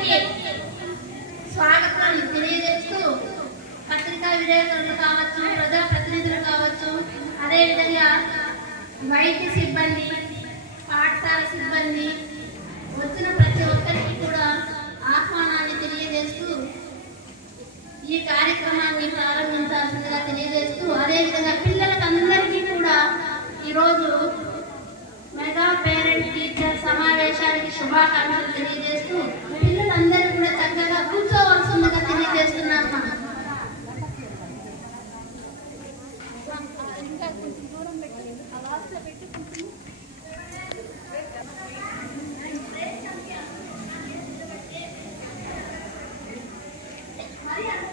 అందరికీ స్వాగతం తెలియజేస్తూ పత్రికా విలేకరులు కావచ్చు, ప్రజా ప్రతినిధులు కావచ్చు, అదేవిధంగా వైద్య సిబ్బంది, పాఠశాల సిబ్బంది, వచ్చిన ప్రతి ఒక్కరికి కూడా ఆహ్వానాన్ని తెలియజేస్తూ ఈ కార్యక్రమాన్ని ప్రారంభించాల్సిందిగా తెలియజేస్తూ, అదేవిధంగా పిల్లలకు అందరికీ కూడా ఈరోజు మెగా పేరెంట్ టీచర్ సమావేశానికి శుభాకాంక్షలు తెలియజేస్తూ పిల్లలందరూ కూడా చక్కగా కూర్చోవలసిందిగా తెలియజేస్తున్నాము. మరి